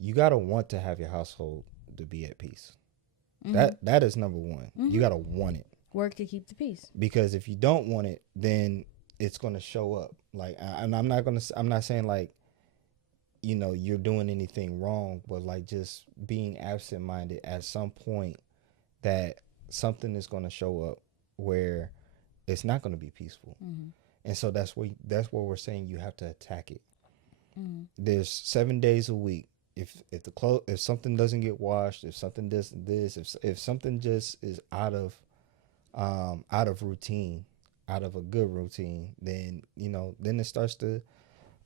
you got to want to have your household to be at peace. Mm-hmm. That is number one. Mm-hmm. You got to want it. Work to keep the peace. Because if you don't want it, then it's going to show up. Like, and I'm not saying like, you're doing anything wrong, but like just being absent minded at some point, that something is going to show up where it's not going to be peaceful. Mm-hmm. And so that's what we're saying. You have to attack it. Mm-hmm. There's 7 days a week. If something doesn't get washed, if something does this, if something just is out of routine, out of a good routine, then then it starts to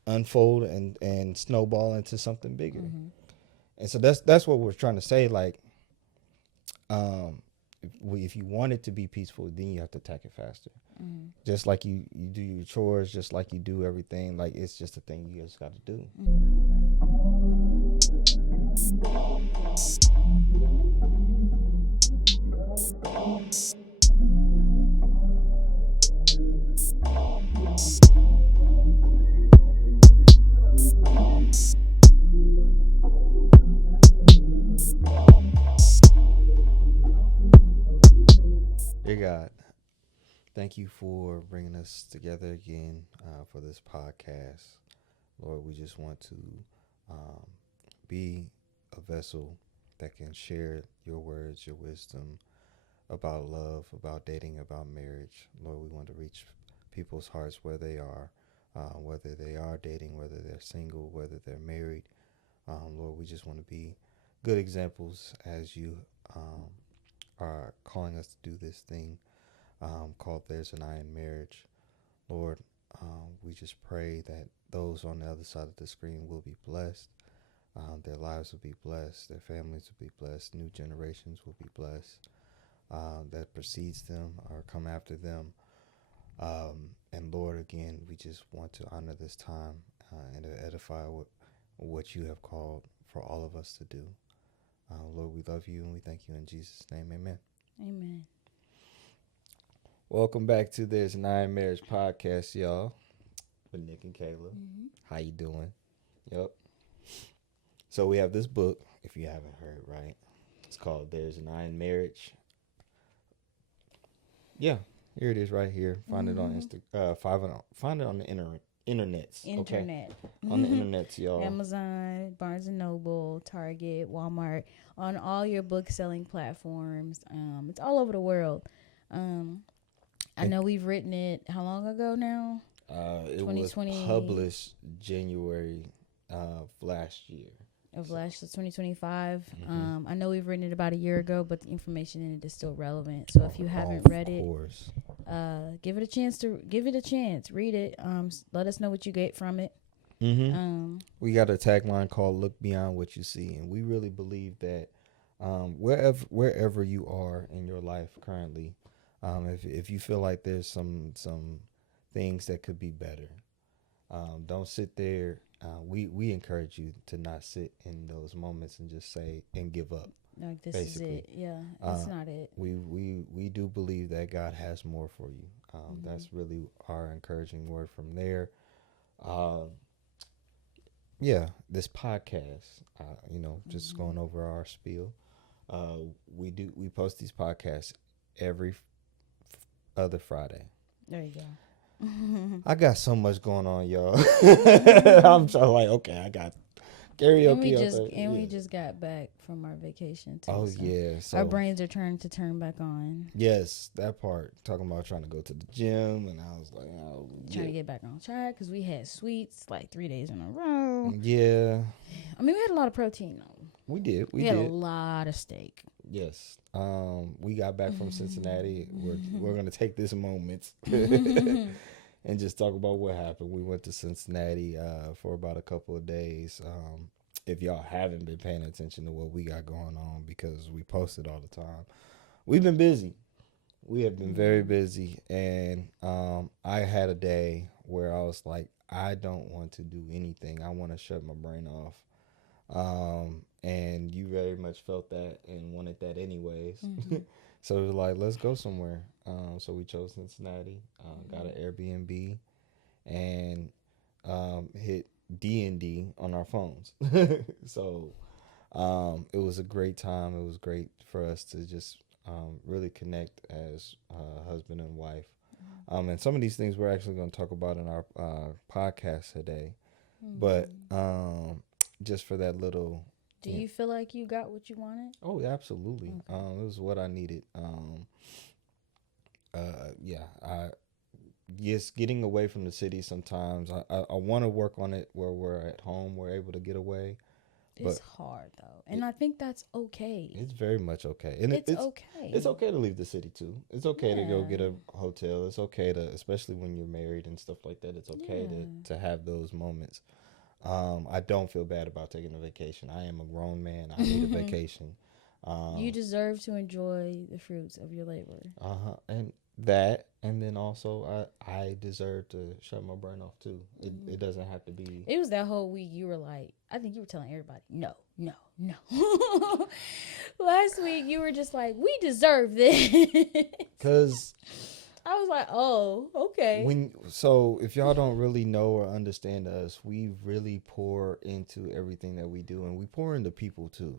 unfold and snowball into something bigger. Mm-hmm. And so that's what we're trying to say. Like, if you want it to be peaceful, then you have to attack it faster. Mm-hmm. Just like you do your chores, just like you do everything. Like, it's just a thing you just got to do. Dear God, thank you for bringing us together again for this podcast. Lord, we just want to um, be a vessel that can share your words, your wisdom about love, about dating, about marriage. Lord, we want to reach people's hearts where they are, whether they are dating, whether they're single, whether they're married. Lord, we just want to be good examples as you are calling us to do this thing called There's an I in Marriage. Lord, we just pray that those on the other side of the screen will be blessed. Their lives will be blessed. Their families will be blessed. New generations will be blessed. That precedes them or come after them. And Lord, again, we just want to honor this time and to edify what you have called for all of us to do. Lord, we love you and we thank you in Jesus' name. Amen. Amen. Welcome back to There's an I in Marriage podcast, y'all, with Nick and Kayla. Mm-hmm. How you doing? Yep. So we have this book, if you haven't heard, right? It's called There's an I in Marriage. Yeah, here it is right here. Find it on find it on the internets. Okay? Internet. On the internets, y'all. Amazon, Barnes and Noble, Target, Walmart, on all your book selling platforms. It's all over the world. I know we've written it how long ago now? It was published January of last year. Of last 2025. Mhm. I know we've written it about a year ago, but the information in it is still relevant. So if you haven't read it, give it a chance. Read it. Let us know what you get from it. Mm-hmm. We got a tagline called "Look Beyond What You See," and we really believe that wherever you are in your life currently, if you feel like there's some things that could be better, don't sit there. We encourage you to not sit in those moments and just say and give up. Like, this basically. is it. Yeah, it's not it. We do believe that God has more for you. That's really our encouraging word from there. Yeah, this podcast, just going over our spiel. We post these podcasts every other Friday. There you go. I got so much going on, y'all. I'm so like, okay, I got karaoke. We just got back from our vacation too. Oh, yeah. So our brains are trying to turn back on. Yes, that part. Talking about trying to go to the gym, and I was like, trying to get back on track because we had sweets like 3 days in a row. Yeah. I mean, we had a lot of protein though. We did. We had a lot of steak. Yes. We got back from Cincinnati. We're gonna take this moment and just talk about what happened. We went to Cincinnati for about a couple of days. If y'all haven't been paying attention to what we got going on, because we posted all the time, we've been busy. We have been very busy, and I had a day where I was like, I don't want to do anything. I want to shut my brain off. And you very much felt that and wanted that anyways. So it was like, let's go somewhere. So we chose Cincinnati, got an Airbnb, and hit D&D on our phones. So it was a great time. It was great for us to just really connect as husband and wife. And some of these things we're actually going to talk about in our podcast today. But just for that little. Do you feel like you got what you wanted? Oh, absolutely. Okay. It was what I needed. Yeah, yes, getting away from the city sometimes. I want to work on it where we're at home. We're able to get away. It's hard though, and I think that's okay. It's very much okay, and it's okay. It's okay to leave the city too. It's okay to go get a Yeah. hotel. It's okay to, especially when you're married and stuff like that. It's okay Yeah. to have those moments. I don't feel bad about taking a vacation. I am a grown man. I need a vacation. You deserve to enjoy the fruits of your labor. And that, and then also I deserve to shut my brain off too. It doesn't have to be. It was that whole week you were like, I think you were telling everybody, no, no, no. Last week you were just like, we deserve this. Because I was like, oh, okay. so if y'all don't really know or understand us, we really pour into everything that we do, and we pour into people too.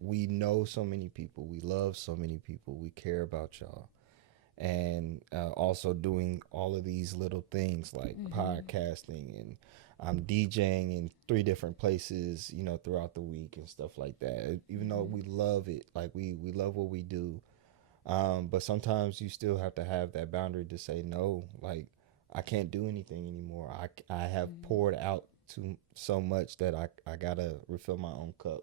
We know so many people, we love so many people, we care about y'all, and also doing all of these little things like podcasting, and I'm DJing in 3 different places, throughout the week and stuff like that. Even though we love it, like we love what we do. But sometimes you still have to have that boundary to say no. Like, I can't do anything anymore. I have poured out to so much that I gotta refill my own cup.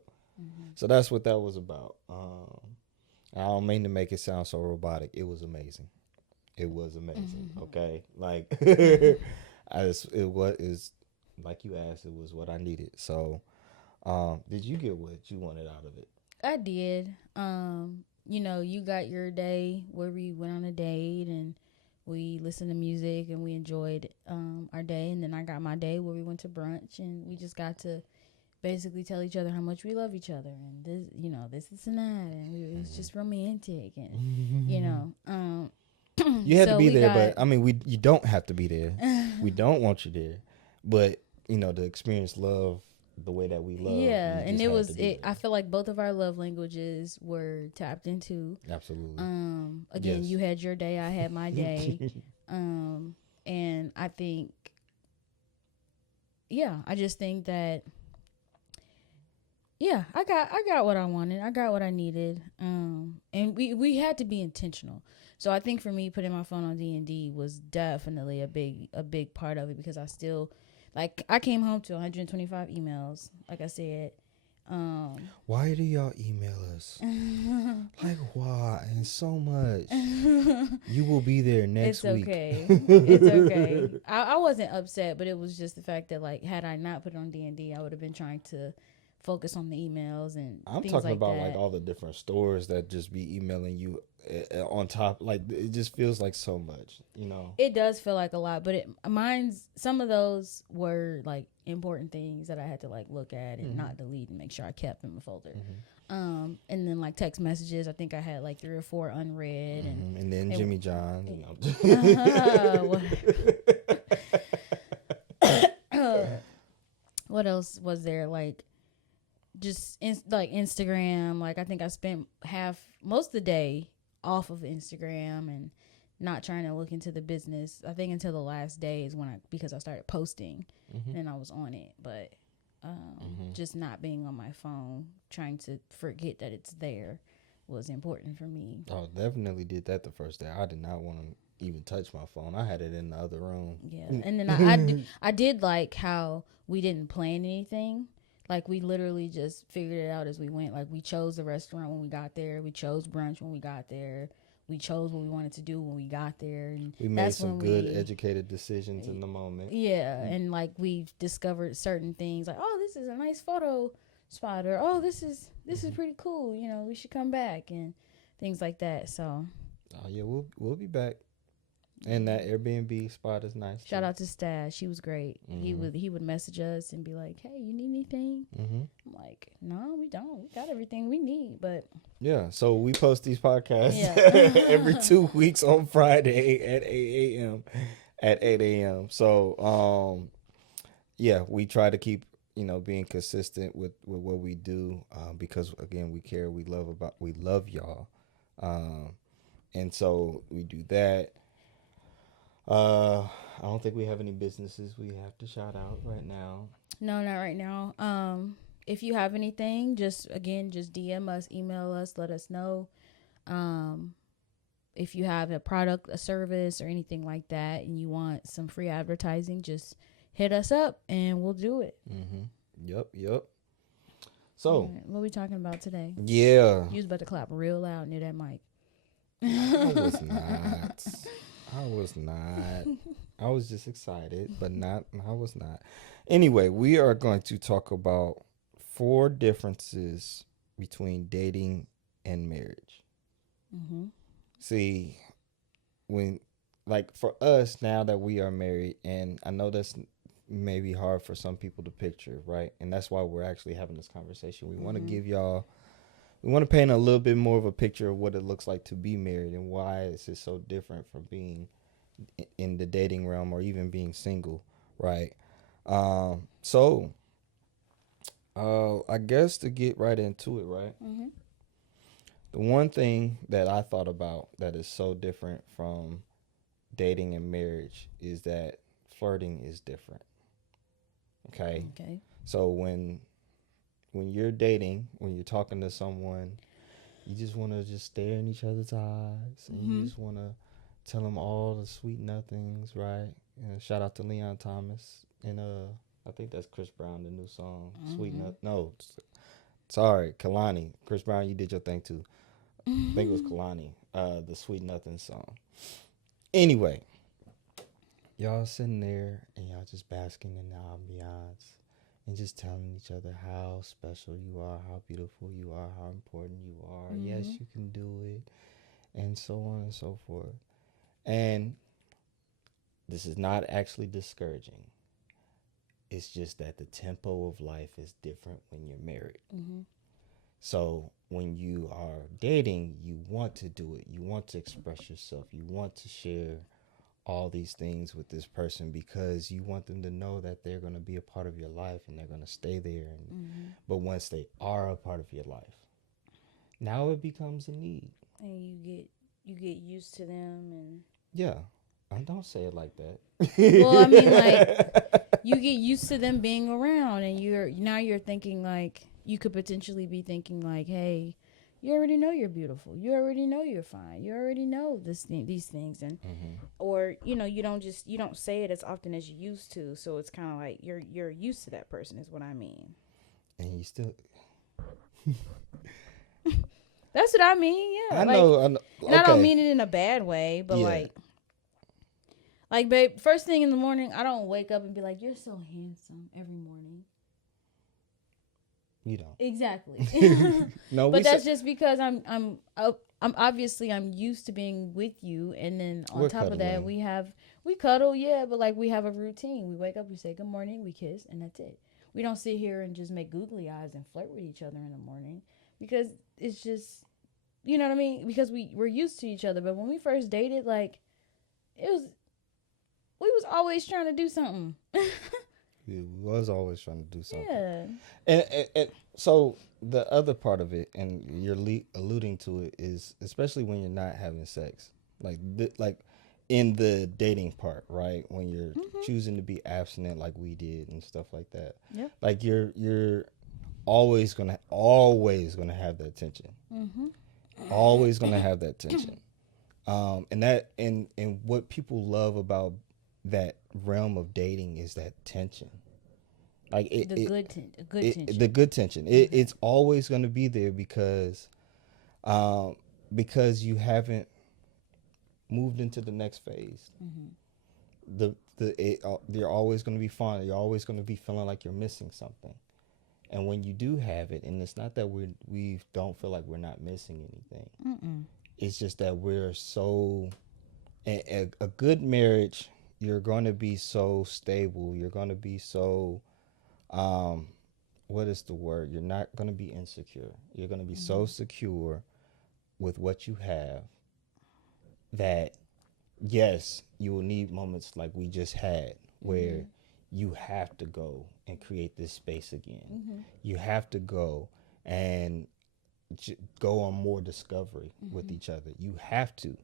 So that's what that was about. I don't mean to make it sound so robotic. It was amazing. It was amazing. Okay, like it was like you asked. It was what I needed. So, did you get what you wanted out of it? I did. You got your day where we went on a date and we listened to music and we enjoyed our day. And then I got my day where we went to brunch and we just got to basically tell each other how much we love each other. And this and that. And it was just romantic. And, You had so to be we there, got- but I mean, you don't have to be there. We don't want you there. But, to experience love the way that we love. Yeah, you and just it had was to be it. there. I feel like both of our love languages were tapped into. Absolutely. Again, Yes. you had your day, I had my day. And I think, I just think that, I got what I wanted. I got what I needed. And we had to be intentional. So I think for me, putting my phone on D&D was definitely a big part of it, because I still, like, I came home to 125 emails, like I said. Why do y'all email us? Like, why? And so much. You will be there next It's week. okay. It's okay. I wasn't upset, but it was just the fact that, like, had I not put it on D&D, I would have been trying to focus on the emails and I'm things talking like about that. like all the different stores that just be emailing you on top. Like, it just feels like so much, It does feel like a lot, but some of those were like important things that I had to like look at and not delete and make sure I kept in the folder. And then like text messages, I think I had like 3 or 4 unread, And then Jimmy John. What else was there? Like, just like Instagram. Like, I think I spent most of the day off of Instagram and not trying to look into the business. I think until the last day is because I started posting and I was on it. But just not being on my phone, trying to forget that it's there, was important for me. Oh, definitely did that the first day. I did not want to even touch my phone. I had it in the other room. Yeah, and then I did like how we didn't plan anything. Like, we literally just figured it out as we went. Like, we chose the restaurant when we got there. We chose brunch when we got there. We chose what we wanted to do when we got there. And We made some good, educated decisions in the moment. Yeah, and like, we've discovered certain things. Like, oh, this is a nice photo spot, or oh, this is pretty cool. We should come back, and things like that. So, Oh yeah, we'll be back. And that Airbnb spot is nice. shout out to Stash. She was great. He would message us and be like, "Hey, you need anything?" I'm like, "No, we don't. We got everything we need." But Yeah, so we post these podcasts Yeah. every 2 weeks on Friday at 8 a.m. So yeah, we try to keep, being consistent with what we do, because again, we care, we love y'all, um, and so we do that. I don't think we have any businesses we have to shout out right now. No, not right now. If you have anything, just DM us, email us, let us know. Um, if you have a product, a service, or anything like that, and you want some free advertising, just hit us up and we'll do it. Mm-hmm. Yep. All So right, what are we talking about today? yeah, You was about to clap real loud near that mic. I was not. I was not. I was just excited, but not. I was not. Anyway, we are going to talk about four differences between dating and marriage. Mm-hmm. See, when, like, for us now that we are married, and I know that's maybe hard for some people to picture, right? And that's why we're actually having this conversation. We want to give y'all, we want to paint a little bit more of a picture of what it looks like to be married and why it's just so different from being in the dating realm or even being single, right? So I guess to get right into it, right? Mm-hmm. The one thing that I thought about that is so different from dating and marriage is that flirting is different. Okay. Okay. So when you're dating, when you're talking to someone, you just want to just stare in each other's eyes, and you just want to tell them all the sweet nothings, right? Shout out to Leon Thomas, and I think that's Chris Brown, the new song, Sweet Nut. No, sorry, Kalani. Chris Brown, you did your thing too. I think it was Kalani, the Sweet Nothing song. Anyway, y'all sitting there and y'all just basking in the ambiance and just telling each other how special you are, how beautiful you are, how important you are. Yes, you can do it, and so on and so forth. And this is not actually discouraging. It's just that the tempo of life is different when you're married. Mm-hmm. So when you are dating, you want to do it. You want to express yourself. You want to share all these things with this person because you want them to know that they're going to be a part of your life and they're going to stay there. But once they are a part of your life, now it becomes a need. And you get used to them, and Yeah. Don't say it like that. well, I mean, like, you get used to them being around, and you're thinking like you could potentially be thinking like, hey, you already know you're beautiful, you already know you're fine, you already know these things, and or you don't say it as often as you used to, so it's kind of like you're used to that person is what I mean. And you still, That's what I mean. Yeah, I like, know. and I don't mean it in a bad way, but Yeah. like, babe, first thing in the morning, I don't wake up and be like, you're so handsome every morning. You don't. Exactly. No, but that's just because I'm obviously I'm used to being with you, and then on We're top of that cuddling. we cuddle, yeah, but like we have a routine. We wake up, we say good morning, we kiss, and that's it. We don't sit here and just make googly eyes and flirt with each other in the morning because it's just, you know what I mean? Because we're used to each other. But when we first dated, like, we was always trying to do something. We was always trying to do something. Yeah. And so the other part of it, and you're alluding to it, is especially when you're not having sex, like in the dating part, right? When you're choosing to be abstinent, like we did, and stuff like that. Yeah. Like you're always gonna have that tension. Always gonna have that tension. And what people love about that realm of dating is that tension. Like good tension. the good tension. It's always going to be there because you haven't moved into the next phase. You're always going to be fun. You're always going to be feeling like you're missing something. And when you do have it, and it's not that we don't feel like we're not missing anything. It's just that we're so a good marriage. You're going to be so stable. You're going to be so what is the word? You're not going to be insecure. You're going to be so secure with what you have that, yes, you will need moments like we just had where you have to go and create this space again. Mm-hmm. You have to go and go on more discovery with each other. You have to.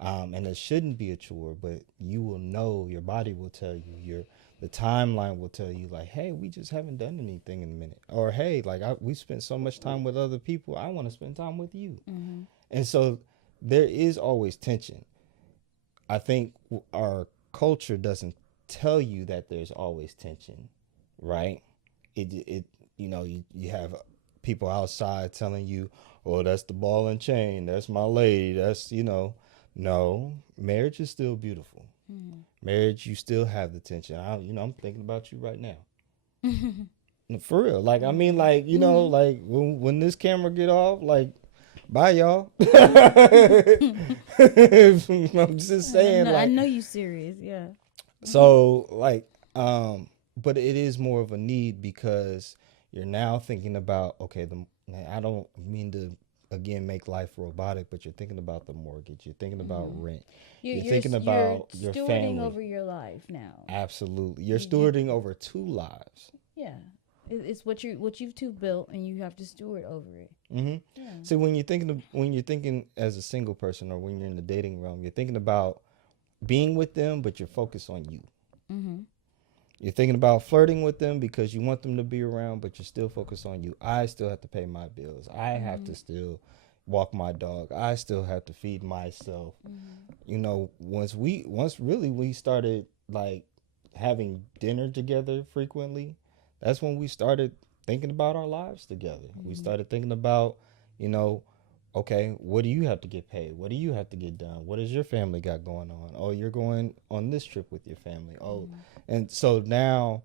And it shouldn't be a chore, but you will know, your body will tell you, the timeline will tell you, like, hey, we just haven't done anything in a minute. Or, hey, like, we spent so much time with other people. I want to spend time with you. Mm-hmm. And so there is always tension. I think our culture doesn't tell you that there's always tension, right? It you have people outside telling you, oh, that's the ball and chain, that's my lady, that's no, marriage is still beautiful. Mm-hmm. Marriage, you still have the tension. I'm thinking about you right now. For real. Like, I mean, like, like when this camera get off, like, bye, y'all. I'm just saying, I like, know you serious, yeah. so, like, but it is more of a need because you're now thinking about, okay, I don't mean to again make life robotic, but you're thinking about the mortgage, you're thinking about rent, you're thinking about your stewarding family. over your life now. Absolutely, you're stewarding over two lives. Yeah, it's what you've two built, and you have to steward over it. Mm-hmm. Yeah. So when you're thinking as a single person, or when you're in the dating realm, you're thinking about being with them, but you're focused on you. Mm-hmm. You're thinking about flirting with them because you want them to be around, but you're still focused on you. I still have to pay my bills. I have to still walk my dog. I still have to feed myself. Once we started like having dinner together frequently, that's when we started thinking about our lives together. We started thinking about, okay, what do you have to get paid? What do you have to get done? What does your family got going on? Oh, you're going on this trip with your family. Oh, and so now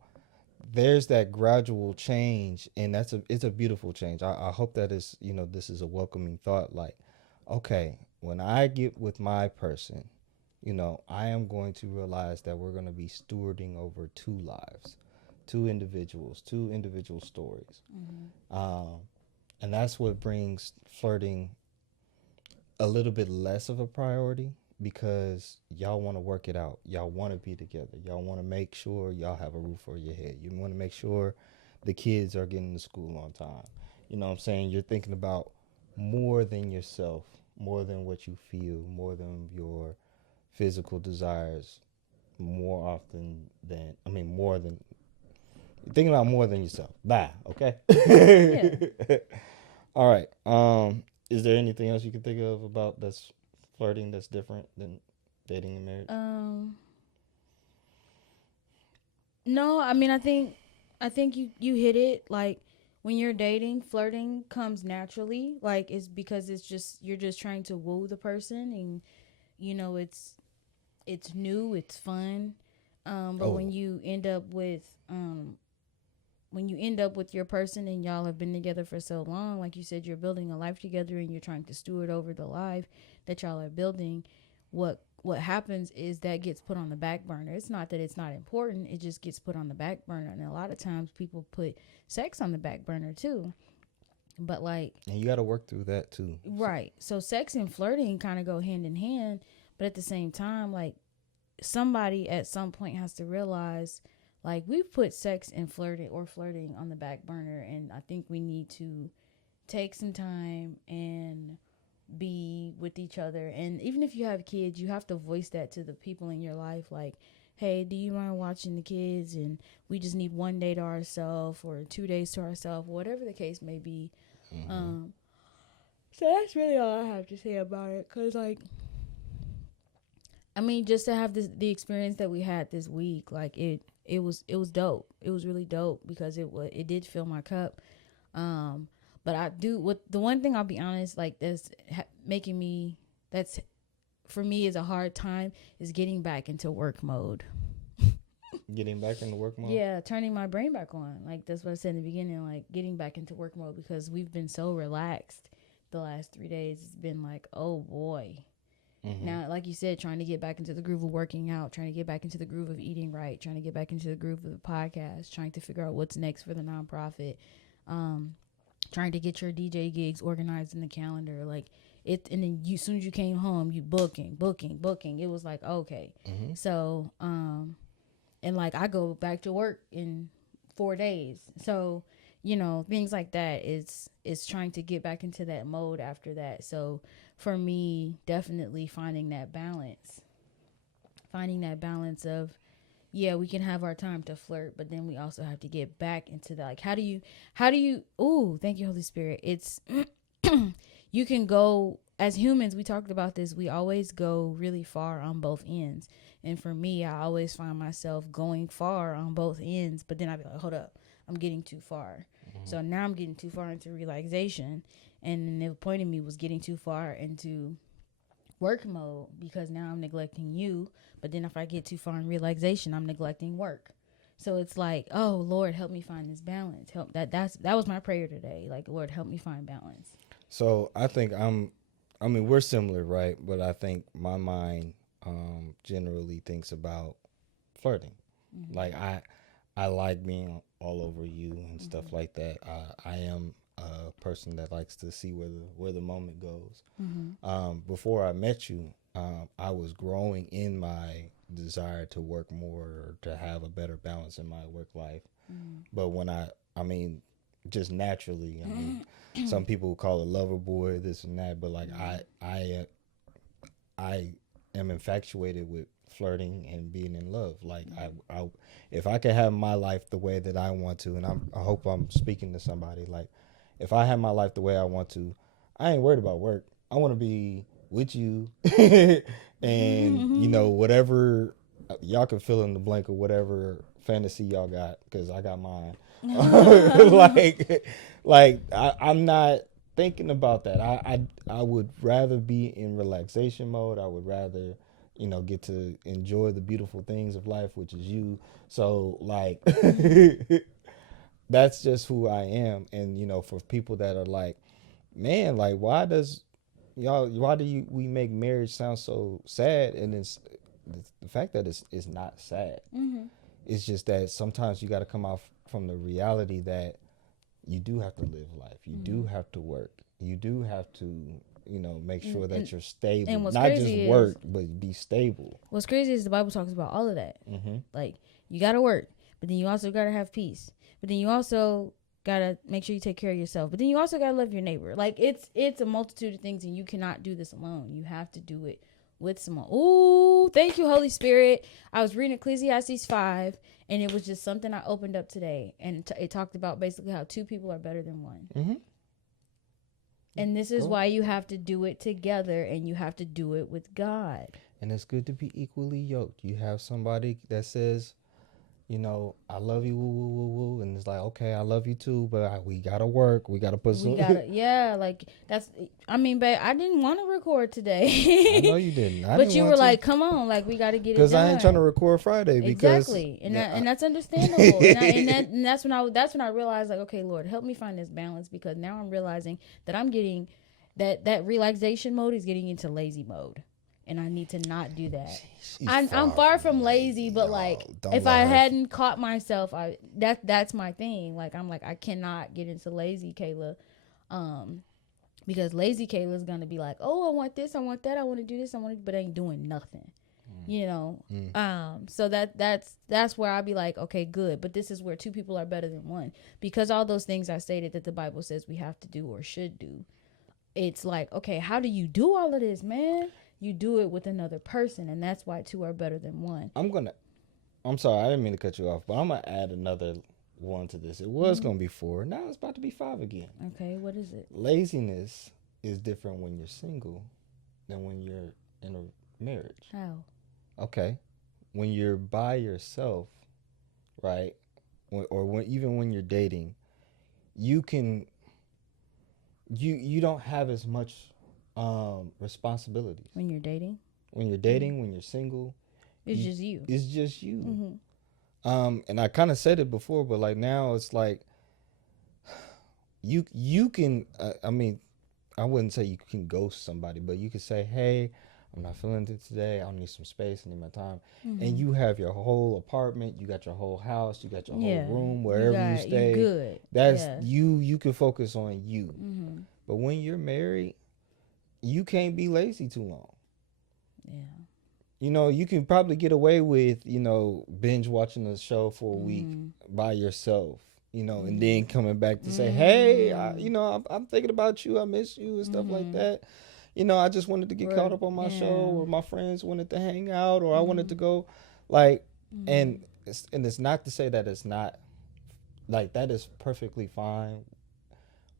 there's that gradual change, and it's a beautiful change. I hope that is, this is a welcoming thought. Like, okay, when I get with my person, I am going to realize that we're going to be stewarding over two lives, two individual stories. And that's what brings flirting a little bit less of a priority, because y'all want to work it out. Y'all want to be together. Y'all want to make sure y'all have a roof over your head. You want to make sure the kids are getting to school on time. You know what I'm saying? You're thinking about more than yourself, more than what you feel, more than your physical desires, more than you're thinking about more than yourself. Bye, okay? Yeah. All right. Is there anything else you can think of about that's flirting that's different than dating and marriage? No, I mean, I think you hit it. Like, when you're dating, flirting comes naturally. Like, it's because you're just trying to woo the person, and it's new, it's fun. But when you end up with your person and y'all have been together for so long, like you said, you're building a life together and you're trying to steward over the life that y'all are building. What happens is that gets put on the back burner. It's not that it's not important, it just gets put on the back burner. And a lot of times people put sex on the back burner too. But and you got to work through that too. Right. So sex and flirting kind of go hand in hand, but at the same time, like, somebody at some point has to realize, like, we've put sex and flirting on the back burner, and I think we need to take some time and be with each other. And even if you have kids, you have to voice that to the people in your life, like, hey, do you mind watching the kids, and we just need one day to ourselves or 2 days to ourselves, whatever the case may be. So that's really all I have to say about it, because, like, I mean, just to have the experience that we had this week, like, it was dope. It was really dope because it did fill my cup. But the one thing, I'll be honest, like, that's for me is a hard time, is getting back into work mode. Getting back into work mode? Yeah, turning my brain back on. Like, that's what I said in the beginning, like, getting back into work mode, because we've been so relaxed the last 3 days. It's been like, oh boy. Now, like you said, trying to get back into the groove of working out, trying to get back into the groove of eating right, trying to get back into the groove of the podcast, trying to figure out what's next for the nonprofit, trying to get your DJ gigs organized in the calendar, like it. And then as soon as you came home, you booking. It was like, okay. So and like I go back to work in 4 days. So, things like that is trying to get back into that mode after that. So for me, definitely finding that balance of, yeah, we can have our time to flirt, but then we also have to get back into that. Like, how do you, ooh, thank you, Holy Spirit. It's, you can go, as humans, we talked about this, we always go really far on both ends. And for me, I always find myself going far on both ends, but then I be like, hold up, I'm getting too far. So now I'm getting too far into relaxation. And then the point of me was getting too far into work mode because now I'm neglecting you. But then if I get too far in relaxation, I'm neglecting work. So it's like, oh Lord, help me find this balance. That was my prayer today. Like, Lord, help me find balance. So I think I mean, we're similar, right? But I think my mind generally thinks about flirting. Like I like being all over you and stuff like that. I am a person that likes to see where the moment goes. Before I met you, I was growing in my desire to work more or to have a better balance in my work life. But when I mean, just naturally, I mean, some people call it lover boy, this and that. But like I am infatuated with flirting and being in love. Like I if I could have my life the way that I want to, and I hope I'm speaking to somebody. Like if I have my life the way I want to, I ain't worried about work. I want to be with you, and whatever y'all can fill in the blank of whatever fantasy y'all got, because I got mine. I'm not thinking about that. I would rather be in relaxation mode. I would rather, get to enjoy the beautiful things of life, which is you. So like, that's just who I am. And for people that are like, man, like why do we make marriage sound so sad? And it's the fact that it's not sad. It's just that sometimes you got to come out from the reality that you do have to live life. You do have to work. You do have to, make sure that you're stable. And not just work, but be stable. What's crazy is the Bible talks about all of that. Like, you got to work, but then you also got to have peace. But then you also got to make sure you take care of yourself. But then you also got to love your neighbor. Like, it's a multitude of things, and you cannot do this alone. You have to do it with someone. Ooh, thank you, Holy Spirit. I was reading Ecclesiastes 5, and it was just something I opened up today, and it talked about basically how two people are better than one. And this is why you have to do it together, and you have to do it with God. And it's good to be equally yoked. You have somebody that says, I love you, woo, woo, woo, woo. And it's like, okay, I love you too, but we got to work. We got to put some. Yeah, like babe, I didn't want to record today. I know you didn't. But you were like, come on, like, we got to get it done. Because I ain't trying to record Friday. Exactly. And that's understandable. and that's when I realized, like, okay, Lord, help me find this balance, because now I'm realizing that I'm getting that relaxation mode is getting into lazy mode. And I need to not do that. I'm far from lazy, but like, if I hadn't caught myself, that's my thing. Like, I'm like, I cannot get into lazy Kayla, because lazy Kayla is gonna be like, oh, I want this, I want that, I want to do this, but I ain't doing nothing, So that's where I'll be like, okay, good. But this is where two people are better than one, because all those things I stated that the Bible says we have to do or should do. It's like, okay, how do you do all of this, man? You do it with another person, and that's why two are better than one. I'm sorry, I didn't mean to cut you off, but I'm going to add another one to this. It was going to be 4. Now it's about to be 5 again. Okay, what is it? Laziness is different when you're single than when you're in a marriage. How? Okay. When you're by yourself, right, even when you're dating, you don't have as much responsibilities. When you're dating, when you're single, it's just you. It's just you. And I kind of said it before, but like now it's like you can. I mean, I wouldn't say you can ghost somebody, but you could say, "Hey, I'm not feeling it today. I need some space. I need my time." And you have your whole apartment, you got your whole house, you got your whole room, wherever you stay. Good. That's you. You can focus on you. But when you're married, you can't be lazy too long. Yeah. you know, you can probably get away with, you know, binge watching a show for a week Mm-hmm. by yourself, you know, and Mm-hmm. then coming back to say, hey, Mm-hmm. you know, I'm thinking about you. I miss you and stuff like Mm-hmm. that. You know, I just wanted to get Or caught up on my show, yeah. or my friends wanted to hang out, or I wanted Mm-hmm. to go, like, Mm-hmm. and it's not to say that it's not, like, that is perfectly fine.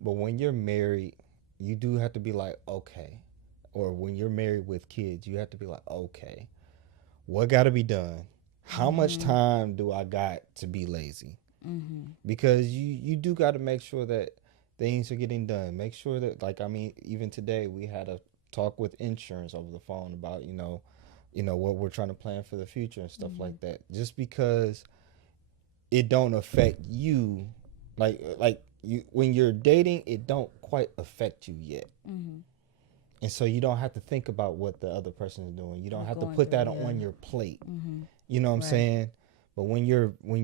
But when you're married, you do have to be like, okay. Or when you're married with kids, you have to be like, okay, what got to be done? How much Mm-hmm. time do I got to be lazy? Mm-hmm. Because you do got to make sure that things are getting done. Make sure that, like, I mean, even today we had a talk with insurance over the phone about, what we're trying to plan for the future and stuff Mm-hmm. like that. Just because it don't affect you, like you when you're dating, it don't quite affect you yet. Mm-hmm. And so you don't have to think about what the other person is doing. You don't We're have to going put through, that yeah. on your plate. Mm-hmm. You know what I'm Right. saying? But when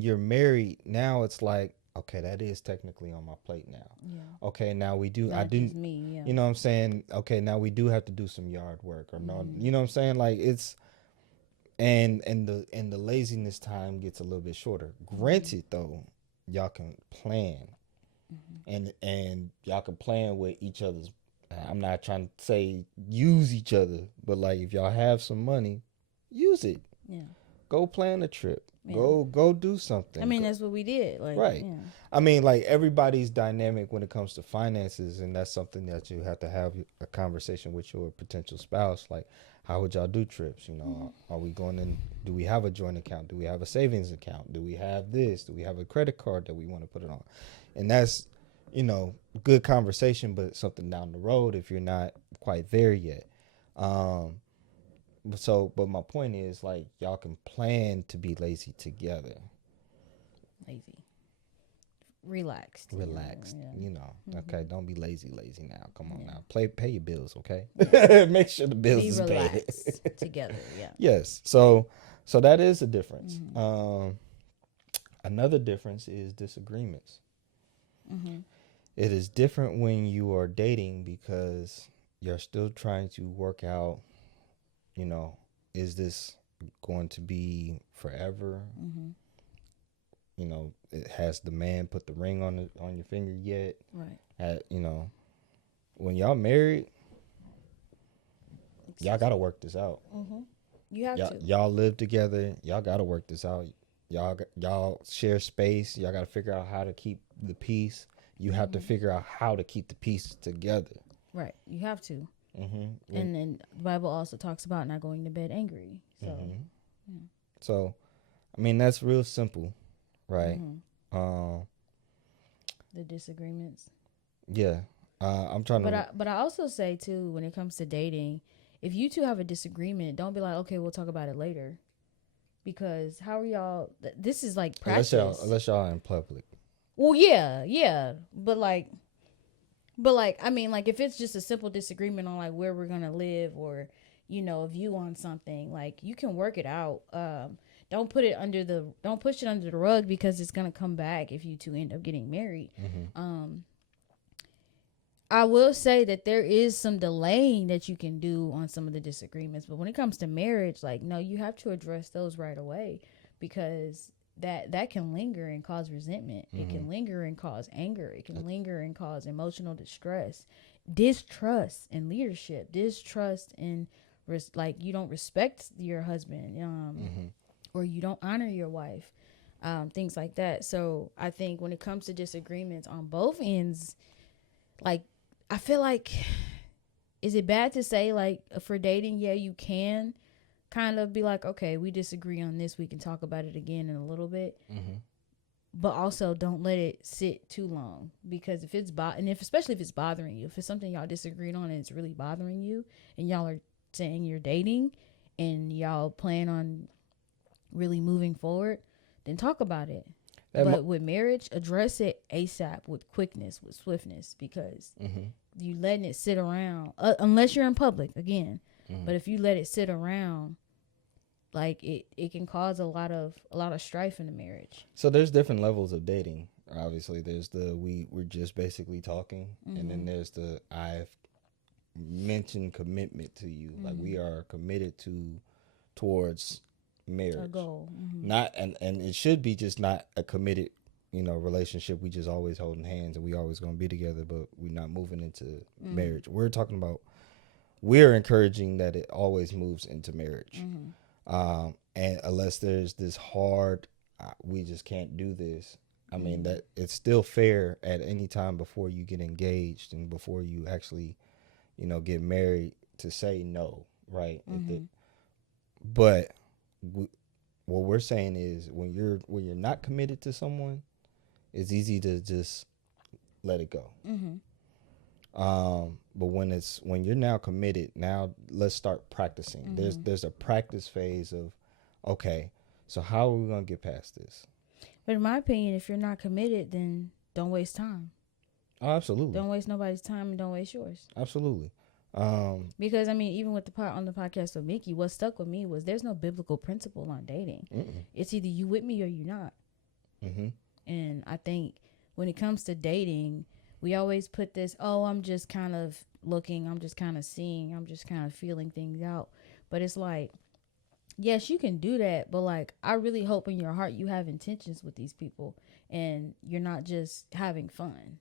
you're married, now it's like, okay, that is technically on my plate now. Yeah. Okay, now we do I Not do just me, yeah. you know what I'm saying? Okay, now we do have to do some yard work, or no, Mm-hmm. you know what I'm saying? Like, it's and the laziness time gets a little bit shorter. Mm-hmm. Granted though, y'all can plan, Mm-hmm. and y'all can plan with each other's. I'm not trying to say use each other, but like, if y'all have some money, use it. Yeah. Go plan a trip. Yeah. Go do I something. mean, that's what we did. Like, Right. yeah. I mean, like, everybody's dynamic when it comes to finances, and that's something that you have to have a conversation with your potential spouse. Like, how would y'all do trips? You Mm-hmm. know, are we going in? Do we have a joint account? Do we have a savings account? Do we have this? Do we have a credit card that we want to put it on? And that's, good conversation, but something down the road if you're not quite there yet. Um, but my point is, like, y'all can plan to be lazy together. Lazy. Relaxed. Relaxed, Yeah. Okay, Mm-hmm. don't be lazy now. Come on Yeah. now, pay your bills, okay? Yeah. Make sure the bills Be is paid. relaxed together. Yeah. Yes, so that is a difference. Mm-hmm. Another difference is disagreements. Mm-hmm. It is different when you are dating, because you're still trying to work out, you know, is this going to be forever? Mm-hmm. It has the man put the ring on your finger yet? Right. When y'all married, y'all Excuse gotta me. work this out. Mm-hmm. You have to. Y'all live together. Y'all gotta work this out. Y'all share space. Y'all gotta figure out how to keep the peace. You have to Mm-hmm. figure out how to keep the peace together. Right. You have to. Mm-hmm. And then the Bible also talks about not going to bed angry. So, Mm-hmm. yeah. So, I mean, that's real simple, right? Mm-hmm. Um, The disagreements. yeah. I'm trying to. But I also say too, when it comes to dating, if you two have a disagreement, don't be like, okay, we'll talk about it later, because how are y'all? This is like practice. Unless y'all in public. Well, yeah, but like, I mean, like, if it's just a simple disagreement on like where we're gonna live, or a view on something, like, you can work it out. Don't push it under the rug, because it's gonna come back if you two end up getting married. Mm-hmm. I will say that there is some delaying that you can do on some of the disagreements, but when it comes to marriage, like, no, you have to address those right away, because that can linger and cause resentment. Mm-hmm. It can linger and cause anger. It can linger and cause emotional distress, distrust in leadership, distrust in like, you don't respect your husband, Mm-hmm. or you don't honor your wife, things like that. So I think when it comes to disagreements on both ends, like, I feel like, is it bad to say, like, for dating, yeah, you can kind of be like, okay, we disagree on this, we can talk about it again in a little bit, Mm-hmm. but also don't let it sit too long, because if it's especially if it's bothering you, if it's something y'all disagreed on and it's really bothering you, and y'all are saying you're dating and y'all plan on really moving forward, then talk about it. But with marriage, address it ASAP, with quickness, with swiftness, because Mm-hmm. you letting it sit around, unless you're in public again. Mm-hmm. But if you let it sit around, like, it can cause a lot of strife in the marriage. So there's different levels of dating. Obviously, there's we're just basically talking, Mm-hmm. and then there's the I've mentioned commitment to you. Mm-hmm. Like, we are committed to towards marriage. A goal. Not and it should be just not a committed, relationship. We just always holding hands and we always gonna be together, but we're not moving into marriage. We're talking about we're encouraging that it always moves into marriage. And unless there's this hard, we just can't do this. I mean, that it's still fair at any time before you get engaged and before you actually, get married to say no, right? But what we're saying is when you're not committed to someone, it's easy to just let it go. But when you're now committed, now let's start practicing. There's a practice phase of, okay, so how are we gonna get past this? But in my opinion, if you're not committed, then don't waste time. Oh, absolutely. Don't waste nobody's time and don't waste yours. Absolutely. Because I mean, even with on the podcast with Mickey, what stuck with me was there's no biblical principle on dating. It's either you with me or you not. And I think when it comes to dating, we always put this, oh, I'm just kind of looking, I'm just kind of seeing, I'm just kind of feeling things out. But it's like, yes, you can do that, but like, I really hope in your heart you have intentions with these people and you're not just having fun.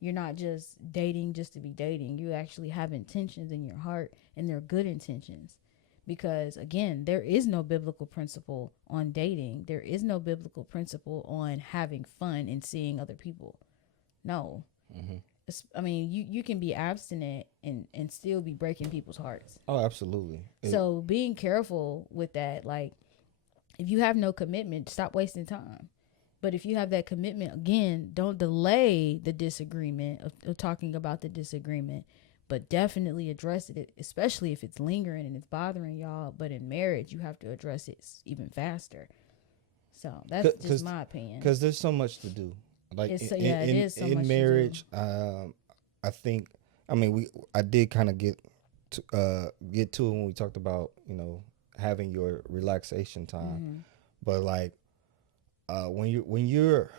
You're not just dating just to be dating. You actually have intentions in your heart, and they're good intentions. Because again, there is no biblical principle on dating. There is no biblical principle on having fun and seeing other people. No. I mean, you can be abstinent and still be breaking people's hearts. Oh, absolutely. So being careful with that, like, if you have no commitment, stop wasting time. But if you have that commitment, again, don't delay the disagreement of talking about the disagreement, but definitely address it, especially if it's lingering and it's bothering y'all. But in marriage, you have to address it even faster. So that's just my opinion. Because there's so much to do. Like it is so much in marriage, I think. I mean, I did kind of get to it when we talked about having your relaxation time, but like when you're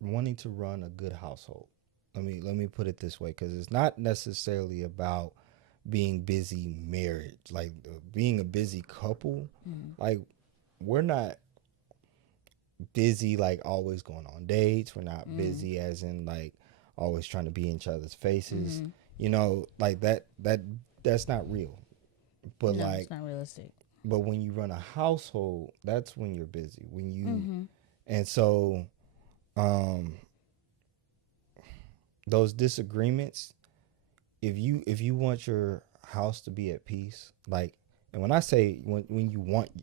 wanting to run a good household, let me put it this way, because it's not necessarily about being busy marriage, like being a busy couple. Like we're not busy like always going on dates. We're not busy as in like always trying to be in each other's faces. Like that's not real. But no, like it's not realistic. But when you run a household, that's when you're busy. When you and so those disagreements, if you want your house to be at peace, like, and when I say when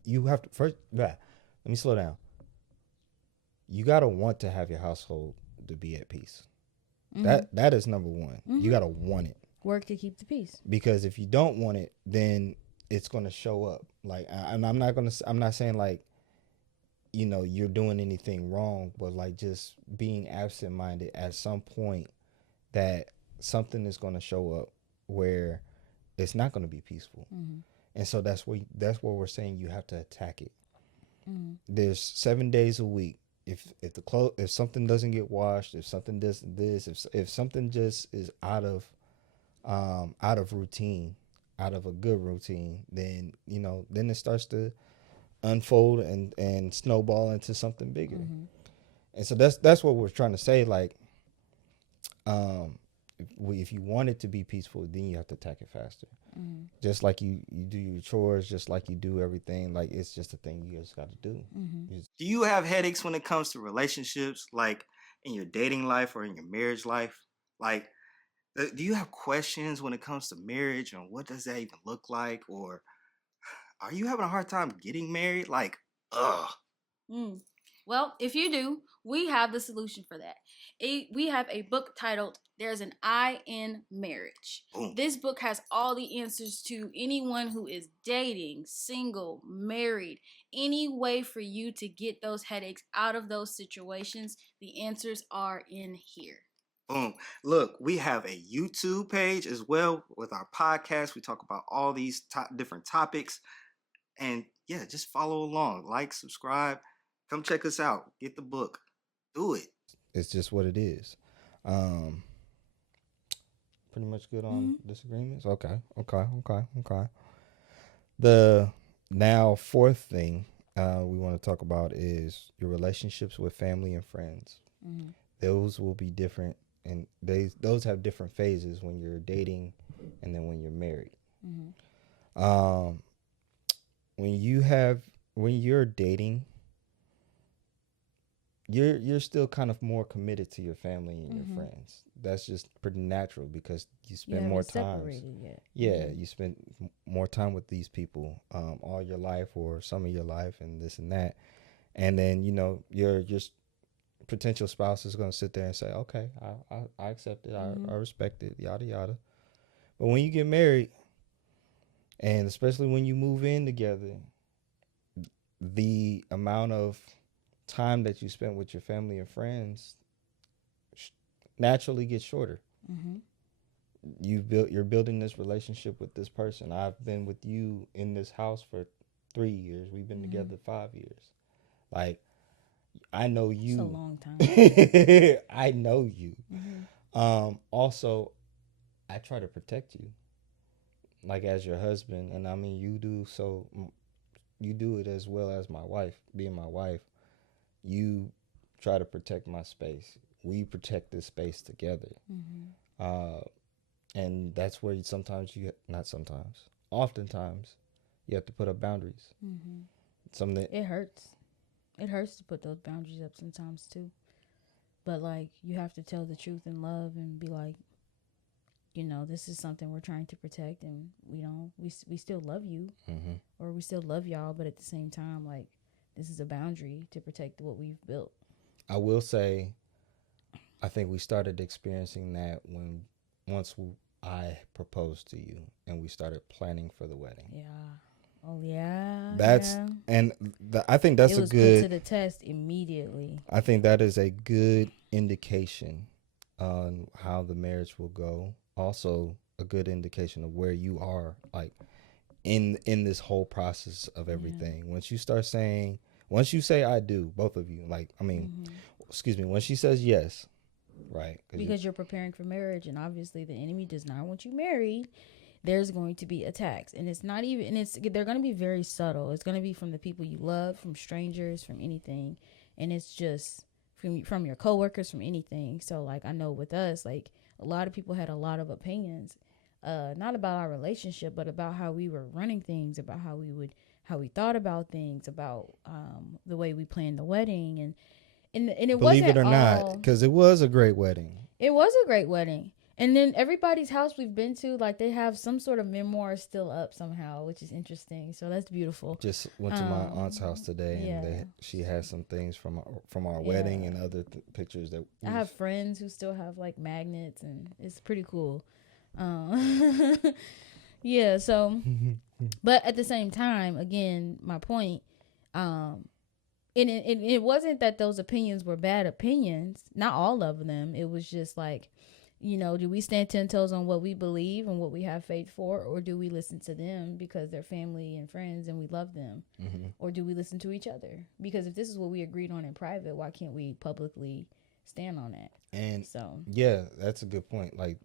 you have to first, let me slow down. You gotta want to have your household to be at peace. That is number one. You gotta want it. Work to keep the peace. Because if you don't want it, then it's gonna show up. Like, and I'm not saying like, you're doing anything wrong, but like just being absent-minded at some point, that something is gonna show up where it's not gonna be peaceful. And so that's what we're saying. You have to attack it. There's 7 days a week. If something doesn't get washed, if something does this, if something just is out of routine, out of a good routine, then then it starts to unfold and snowball into something bigger. And so that's what we're trying to say. Like, if you want it to be peaceful, then you have to attack it faster. Just like you do your chores, just like you do everything. Like, it's just a thing you just got to do. Do you have headaches when it comes to relationships, like in your dating life or in your marriage life? Like, do you have questions when it comes to marriage and what does that even look like? Or are you having a hard time getting married? Like, Well, if you do, we have the solution for that. We have a book titled There's an I in Marriage. Boom. This book has all the answers to anyone who is dating, single, married, any way for you to get those headaches out of those situations. The answers are in here. Boom. Look, we have a YouTube page as well with our podcast. We talk about all these different topics. And yeah, just follow along. Like, subscribe. Come check us out. Get the book. Do it. It's just what it is. Pretty much good on disagreements. Okay. The now fourth thing we want to talk about is your relationships with family and friends. Mm-hmm. Those will be different, and those have different phases when you're dating, and then when you're married. Mm-hmm. When you're dating, you're still kind of more committed to your family and your Mhm. friends. That's just pretty natural because you You spend more haven't time. separated yet. Yeah, Mhm. you spend more time with these people all your life or some of your life and this and that. And then, your just potential spouse is going to sit there and say, okay, I accept it. Mhm. I respect it, yada, yada. But when you get married, and especially when you move in together, the amount of time that you spend with your family and friends naturally gets shorter. Mm-hmm. You're building this relationship with this person. I've been with you in this house for 3 years. We've been Mhm. together 5 years. Like, I know It's a you. long time. I know you. Mm-hmm. Also, I try to protect you, like as your husband, and I mean you do so. You do it as well as my wife, being my wife. You try to protect my space. We protect this space together. Mm-hmm. Uh, and that's where not sometimes, oftentimes, you have to put up boundaries. Mm-hmm. Something It hurts. It hurts to put those boundaries up sometimes too. But like you have to tell the truth in love and be like, this is something we're trying to protect, and we still love you, mm-hmm. or we still love y'all, but at the same time, like this is a boundary to protect what we've built. I will say, I think we started experiencing that once I proposed to you and we started planning for the wedding. Yeah. Oh yeah. That's Yeah. and I think that's It a was put to good. the test immediately. I think that is a good indication on how the marriage will go. Also, a good indication of where you are, like in this whole process of Yeah. everything. Once you say I do, both of you, like Mm-hmm. excuse me, when she says yes, right? Because you're preparing for marriage, and obviously the enemy does not want you married. There's going to be attacks, and it's not even, and they're going to be very subtle. It's going to be from the people you love, from strangers, from anything, and it's just from your coworkers, from anything. So like I know with us, like a lot of people had a lot of opinions, not about our relationship, but about how we were running things, about how we thought about things, about the way we planned the wedding, and it believe wasn't it or not, all. because it was a great wedding. It was a great wedding. And then everybody's house we've been to, like they have some sort of memoir still up somehow, which is interesting. So that's beautiful. Just went to my aunt's house today, yeah. and she has some things from our Yeah. wedding and other pictures that I have friends who still have like magnets, and it's pretty cool. Um, yeah. So, but at the same time, again, my point, and it wasn't that those opinions were bad opinions. Not all of them. It was just like, do we stand 10 toes on what we believe and what we have faith for, or do we listen to them because they're family and friends and we love them? Mm-hmm. Or do we listen to each other? Because if this is what we agreed on in private, why can't we publicly stand on that? And so yeah, that's a good point. Like,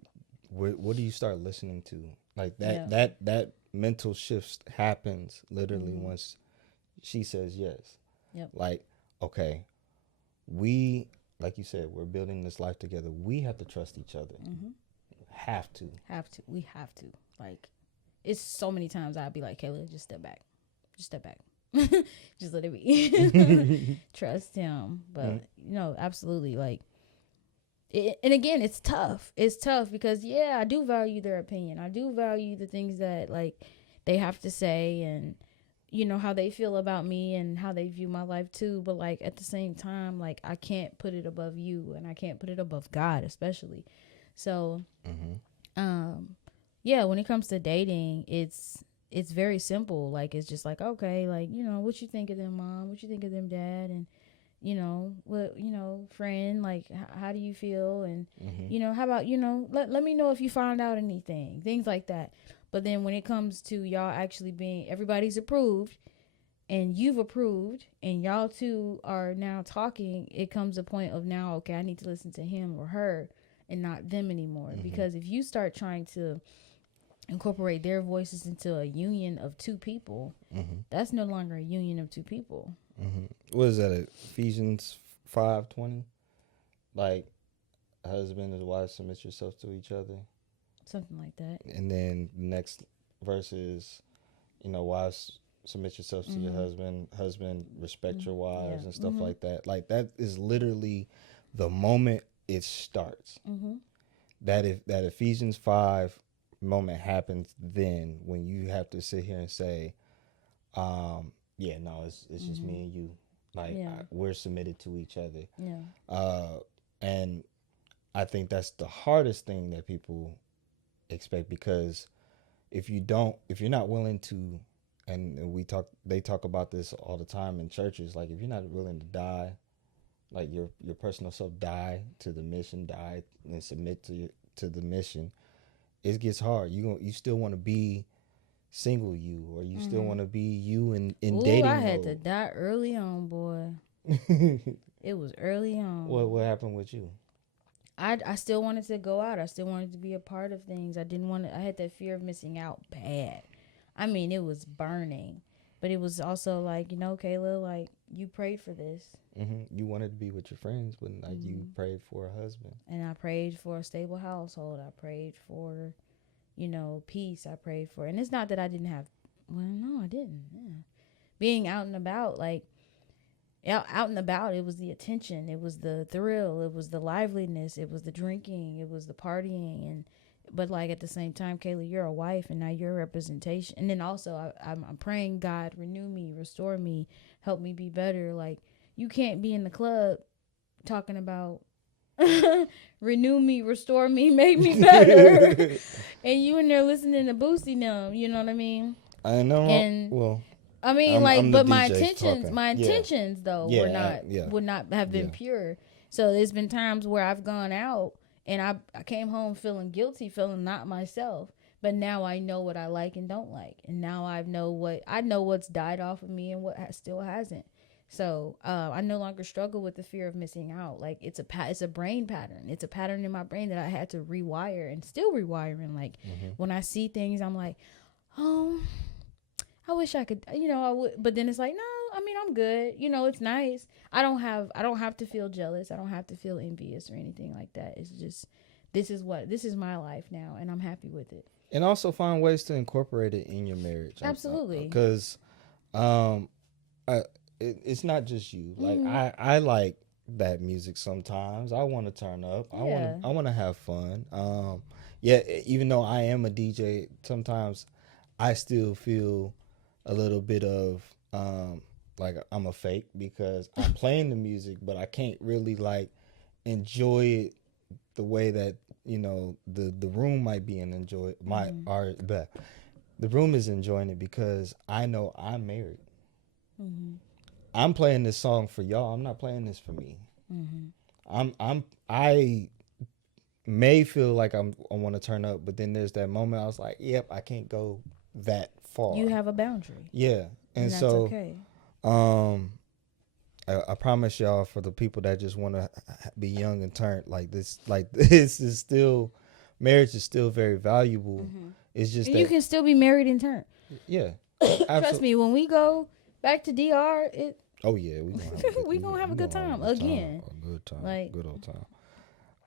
what do you start listening to? Like that Yeah. that mental shift happens literally Mhm. once she says yes. Yep. Like, okay, like you said, we're building this life together. We have to trust each other. Mm-hmm. We have to. Like, it's so many times I'd be like, Kayla, just step back. Just let it be. Trust him. But absolutely, like, and again, it's tough. It's tough because I do value their opinion. I do value the things that like they have to say, and how they feel about me and how they view my life too. But like at the same time, like I can't put it above you, and I can't put it above God, especially. So, when it comes to dating, it's very simple. Like it's just like, okay, like what you think of them, mom? What you think of them, dad? And what friend, like how do you feel? And how about let me know if you find out anything, things like that. But then when it comes to y'all actually being, everybody's approved and you've approved and y'all two are now talking, it comes a point of now, okay, I need to listen to him or her and not them anymore. Because if you start trying to incorporate their voices into a union of two people, that's no longer a union of two people. What is that? Ephesians 5:20? Like, husband and wife, submit yourselves to each other. Something like that. And then the next verse is, wives, submit yourselves to your husband. Husband, respect your wives and stuff like that. Like, that is literally the moment it starts. That Ephesians 5 moment happens then when you have to sit here and say, it's just me and you. Like, we're submitted to each other. Yeah. And I think that's the hardest thing that people expect, because if you're not willing to, and they talk about this all the time in churches, like, if you're not willing to die, like your personal self, die to the mission, die and submit to the mission, it gets hard. You still want to be single you, or you still want to be you in dating I mode. had to die early on, boy. It was early on. What happened with you? I still wanted to go out. I still wanted to be a part of things. I had that fear of missing out bad. I mean, it was burning. But it was also like, Kayla, like, you prayed for this. You wanted to be with your friends, but like you prayed for a husband. And I prayed for a stable household. I prayed for, peace. I prayed for, and it's not that I didn't have, well, no, I didn't. Yeah. Being out and about, like, out and about, it was the attention. It was the thrill. It was the liveliness. It was the drinking. It was the partying. But like, at the same time, Kayla, you're a wife, and now you're a representation. And then also, I'm praying, God, renew me, restore me, help me be better. Like, you can't be in the club talking about renew me, restore me, make me better, and you in there listening to Boosie them. You know what I mean? I know. And well, I mean, but my intentions though would not have been pure. So there's been times where I've gone out and I came home feeling guilty, feeling not myself. But now I know what I like and don't like, and now I know what's died off of me and what still hasn't. So I no longer struggle with the fear of missing out. Like, it's a brain pattern. It's a pattern in my brain that I had to rewire, and still rewiring. Like, when I see things, I'm like, oh, I wish I could, I would. But then it's like, no, I mean, I'm good. It's nice. I don't have to feel jealous. I don't have to feel envious or anything like that. It's just, this is my life now, and I'm happy with it. And also find ways to incorporate it in your marriage. Absolutely. Because it's not just you. Like, I like that music sometimes. I want to turn up. Yeah. I want to have fun. Even though I am a DJ, sometimes I still feel a little bit of like I'm a fake, because I'm playing the music, but I can't really like enjoy it the way that the room might be and enjoy the room is enjoying it, because I know I'm married. I'm playing this song for y'all. I'm not playing this for me. I may feel like I want to turn up, but then there's that moment I was like, yep, I can't go that far. You have a boundary. Yeah. And that's so okay. I promise y'all, for the people that just want to be young and turn, this is still, marriage is still very valuable. It's just and that you can still be married and turn. Yeah. Trust me, when we go back to DR, we gonna have a good time again. A good time. Like, good old time.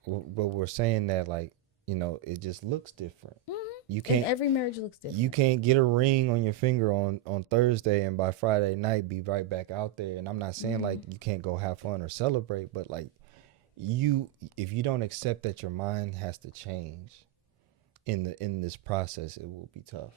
But we're saying that, like, it just looks different. You can't. And every marriage looks different. You can't get a ring on your finger on Thursday and by Friday night be right back out there. And I'm not saying like you can't go have fun or celebrate, but like if you don't accept that your mind has to change in this process, it will be tough.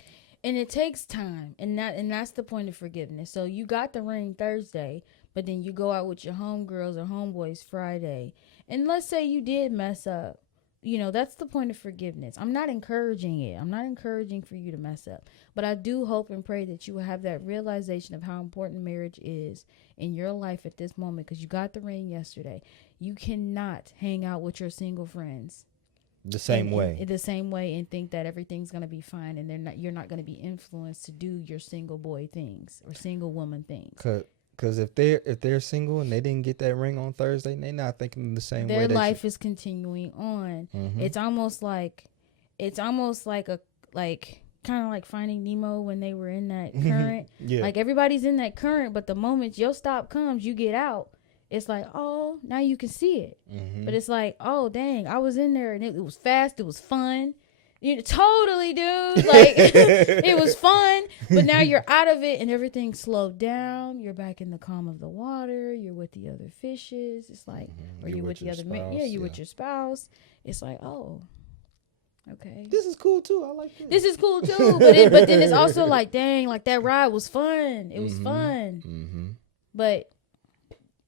And it takes time, and that's the point of forgiveness. So you got the ring Thursday, but then you go out with your homegirls or homeboys Friday, and let's say you did mess up. That's the point of forgiveness. I'm not encouraging it. I'm not encouraging for you to mess up. But I do hope and pray that you will have that realization of how important marriage is in your life at this moment, because you got the ring yesterday. You cannot hang out with your single friends the same way and think that everything's going to be fine, and you're not going to be influenced to do your single boy things or single woman things. Because if they're single and they didn't get that ring on Thursday, they're not thinking the same way. Their life is continuing on. It's almost like like kind of like Finding Nemo when they were in that current. Yeah. Like everybody's in that current, but the moment your stop comes, you get out. It's like, oh, now you can see it. Mm-hmm. But it's like, oh, dang, I was in there and it was fast. It was fun. You know, totally, dude. Like, it was fun. But now you're out of it and everything slowed down. You're back in the calm of the water. You're with the other fishes. It's like, or you're with the your other spouse, yeah, you're with your spouse. It's like, oh, okay. This is cool too. I like this. This is cool too. But then it's also like, dang, like that ride was fun. It was fun. Mm-hmm. But,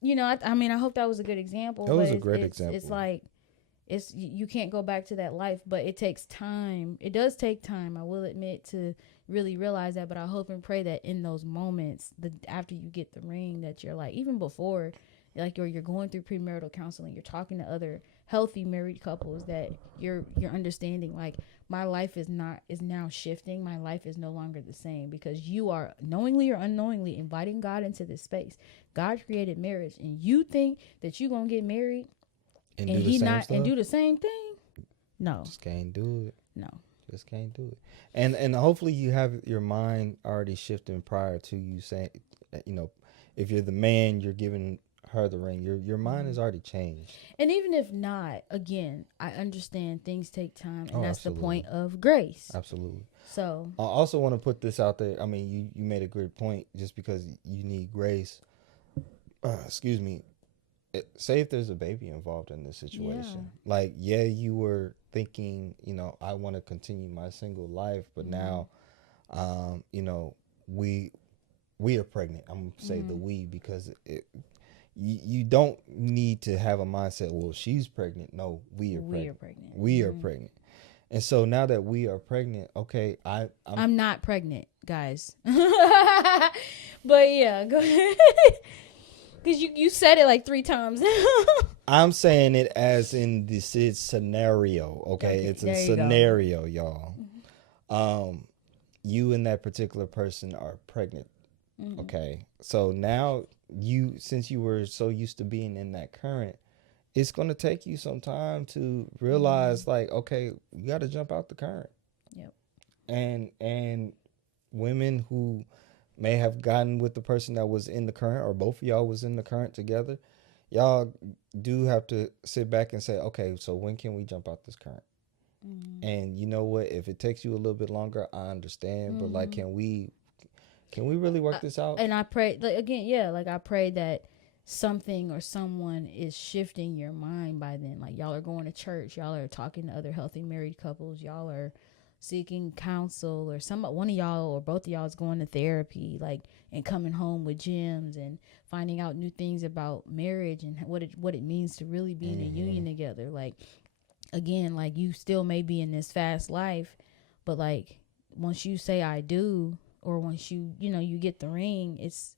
you know, I mean, I hope that was a good example. That was but a great it's example. like, you can't go back to that life, but it takes time. It does take time, I will admit, to really realize that. But I hope and pray that in those moments, after you get the ring, that you're like, even before, like you're going through premarital counseling, you're talking to other healthy married couples, that you're understanding, like, my life is now shifting. My life is no longer the same, because you are knowingly or unknowingly inviting God into this space. God created marriage, and you think that you're gonna get married and do the he same not stuff? and do the same thing? No, Just can't do it. no. Just can't do it. And hopefully you have your mind already shifting prior to you saying, you know, if you're the man, you're giving her the ring. Your mind has already changed. And even if not, again, I understand things take time, and Oh, that's absolutely. the point of grace. Absolutely. So I also want to put this out there. I mean, you made a great point. Just because you need grace, excuse me. Say if there's a baby involved in this situation, like, yeah, you were thinking, you know, I want to continue my single life, but now, you know, we are pregnant. I'm gonna say the we, because you don't need to have a mindset, well, she's pregnant. No, we are pregnant. We are pregnant. And so now that we are pregnant, okay, I'm not pregnant, guys. But yeah, go ahead. Because you said it like 3 times. I'm saying it as in this is scenario, okay? It's a scenario, y'all. You and that particular person are pregnant, okay? So now since you were so used to being in that current, it's going to take you some time to realize, like, okay, you got to jump out the current. Yep. And women who may have gotten with the person that was in the current, or both of y'all was in the current together, y'all do have to sit back and say, okay, so when can we jump out this current? And you know what? If it takes you a little bit longer, I understand. But like, can we really work this out? And I pray, like, again, yeah, like I pray that something or someone is shifting your mind by then. Like, y'all are going to church, y'all are talking to other healthy married couples, y'all are seeking counsel, or one of y'all or both of y'all is going to therapy, like, and coming home with gems and finding out new things about marriage and what it means to really be in a union together. Like, again, like, you still may be in this fast life, but like, once you say I do, or once you get the ring, it's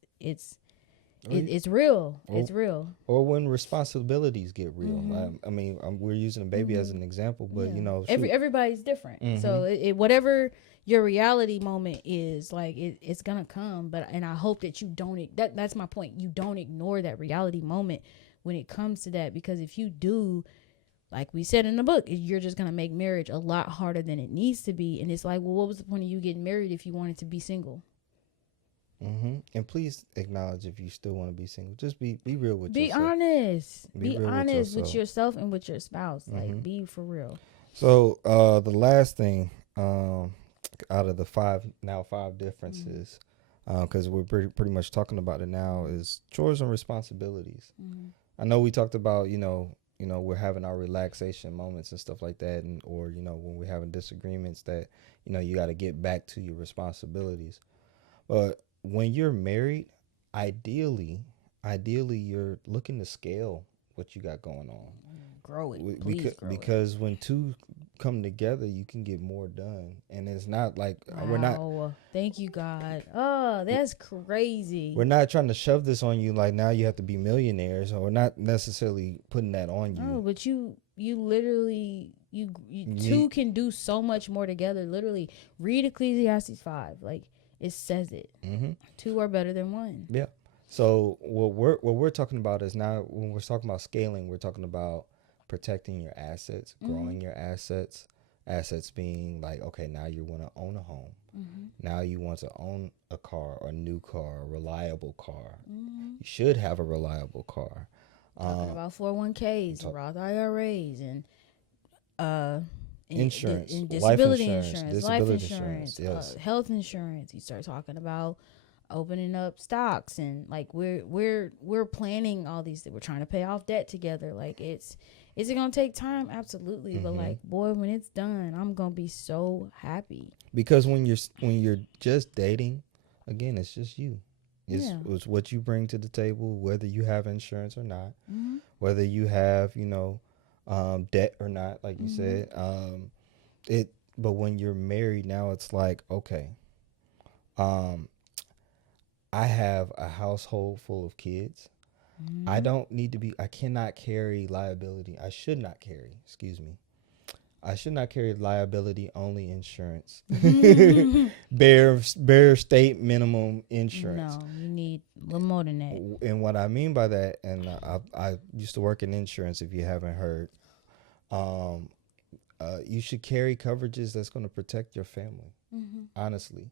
real. It's real. Or when responsibilities get real. I mean, we're using a baby as an example, but you know, everybody's different. So whatever your reality moment is, like, it's gonna come. And I hope that you don't. That's my point. You don't ignore that reality moment when it comes to that, because if you do, like we said in the book, you're just gonna make marriage a lot harder than it needs to be. And it's like, well, what was the point of you getting married if you wanted to be single? And please acknowledge if you still want to be single. Just be real with be yourself. honest Be be real honest with with yourself and with your spouse. Like, be for real. So the last thing out of the five differences, because we're pretty much talking about it now, is chores and responsibilities. I know we talked about, you know, we're having our relaxation moments and stuff like that, and or, you know, when we're having disagreements, that, you know, you got to get back to your responsibilities. But when you're married, ideally you're looking to scale what you got going on. Grow it. Please grow it. Because when two come together, you can get more done. And it's not like Wow. Thank you, God. Oh, that's crazy. we're not trying to shove this on you like now you have to be millionaires, or we're not necessarily putting that on you. Oh, but you literally you two can do so much more together. Literally, read Ecclesiastes 5. Like, it says it. Two are better than one. Yeah. So what we're talking about is, now when we're talking about scaling, we're talking about protecting your assets, growing your assets, Assets being like, okay, now you want to own a home. Now you want to own a car, a new car, a reliable car. You should have a reliable car. Talking about 401ks, Roth IRAs, and Insurance, and life disability insurance, life disability insurance, insurance, yes. health insurance. You start talking about opening up stocks, and like we're planning all these things. We're trying to pay off debt together. Like is it gonna take time? Absolutely. But like, boy, when it's done, I'm gonna be so happy. Because when you're just dating, again, it's just you. It's what you bring to the table, whether you have insurance or not, whether you have debt or not, like you said. But when you're married now, it's like, okay, I have a household full of kids. I cannot carry liability. I should not carry liability only insurance. bare state minimum insurance. No, you need a little more than that. And what I mean by that, and I used to work in insurance, if you haven't heard, you should carry coverages that's going to protect your family. Honestly.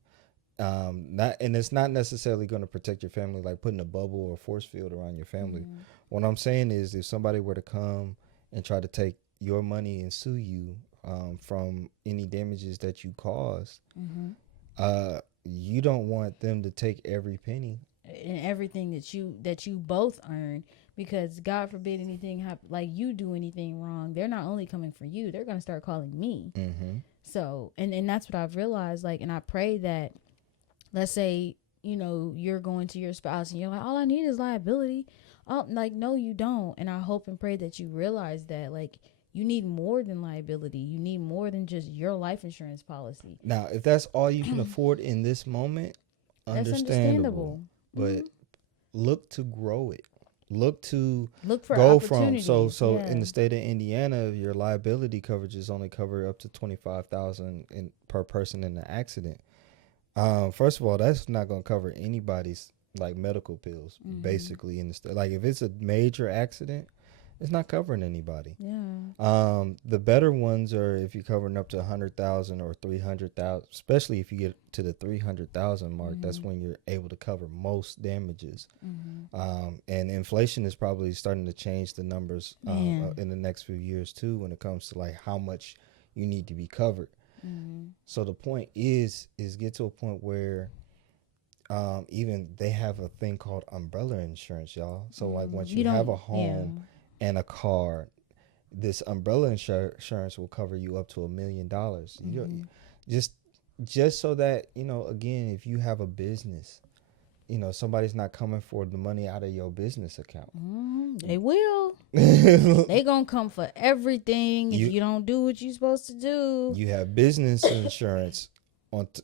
It's not necessarily going to protect your family like putting a bubble or force field around your family. What I'm saying is, if somebody were to come and try to take your money and sue you from any damages that you caused, you don't want them to take every penny and everything that you both earn, because God forbid anything happen, like you do anything wrong, they're not only coming for you, they're going to start calling me. So and that's what I've realized. Like, and I pray that, let's say, you're going to your spouse and you're like, all I need is liability. Oh, like, no, you don't. And I hope and pray that you realize that, like, you need more than liability. You need more than just your life insurance policy. Now, if that's all you can afford in this moment, That's understandable. But look to grow it. Look for go from so yeah. In the state of Indiana, your liability coverage is only covered up to $25,000 per person in the accident. First of all, that's not going to cover anybody's like medical bills, basically in the state. Like, if it's a major accident, it's not covering anybody. Yeah. The better ones are if you're covering up to 100,000 or 300,000, especially if you get to the 300,000 mark. That's when you're able to cover most damages. And inflation is probably starting to change the numbers in the next few years too, when it comes to like how much you need to be covered. So the point is get to a point where even they have a thing called umbrella insurance, y'all. So like once you have a home and a car, this umbrella insurance will cover you up to $1 million. Just so that, again, if you have a business, somebody's not coming for the money out of your business account. They will. They gonna come for everything if you don't do what you're supposed to do. You have business insurance.